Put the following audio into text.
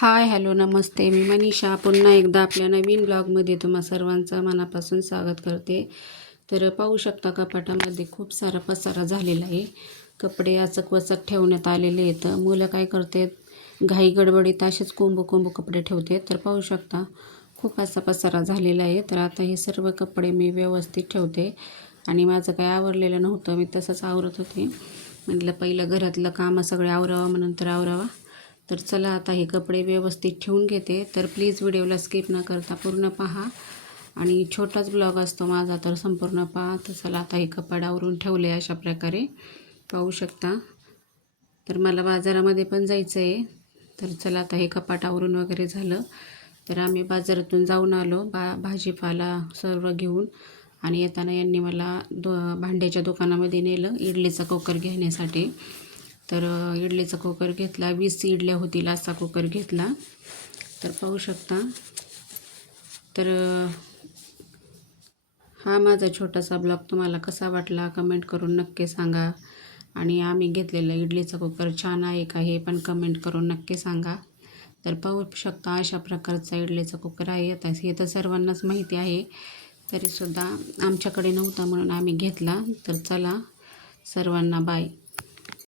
Hi hello नमस्ते. मी मनीषा पुन्हा एकदा आपल्या नवीन ब्लॉगमध्ये तुम्हा सर्वांचं मनापासून स्वागत करते. तर पाहू शकता कपाटामध्ये खूप सारा पसारा झालेला आहे. कपडे अचकवचक ठेवण्यात आलेले आहेत. मुलं काय करतात, घाई गडबडीत असेच कोंबू कपडे ठेवते. तर पाहू शकता खूप असा पसारा झालेला आहे. तर आता हे सर्व कपडे मी व्यवस्थित ठेवते. आणि माझं काही आवरलेलं नव्हतं, मी तसंच आवरत होते. म्हटलं पहिलं घरातलं कामं सगळे आवरावं मग नंतर आवरावा. तर चला आता हे कपडे व्यवस्थित ठेवून घेते. तर प्लीज व्हिडिओला स्किप न करता पूर्ण पहा. आणि छोटाच ब्लॉग असतो माझा, तर संपूर्ण पहा. तर चला आता हे कपडे आवरून ठेवले अशा प्रकारे पाहू शकता. तर मला बाजारामध्ये पण जायचं आहे. तर चला आता हे कपाट आवरून वगैरे झालं. तर आम्ही बाजारातून जाऊन आलो भाजीपाला सर्व घेऊन. आणि येताना यांनी मला भांड्याच्या दुकानामध्ये नेलं इडलीचा कुकर घेण्यासाठी. तर इडलीचा कुकर घेतला. 20 इडल्या होतील असा कुकर घेतला. तर पाहू शकता. तर हा माझा छोटासा ब्लॉग तुम्हाला कसा वाटला कमेंट करून नक्की सांगा. आणि आम्ही घेतलेला इडलीचा कुकर छान आहे का हे पण कमेंट करून नक्की सांगा. तर पाहू शकता अशा प्रकारचा इडलीचा कुकर आहे. आता हे तर सर्वांनाच माहिती आहे, तरीसुद्धा आमच्याकडे नव्हता म्हणून आम्ही घेतला. तर चला सर्वांना बाय.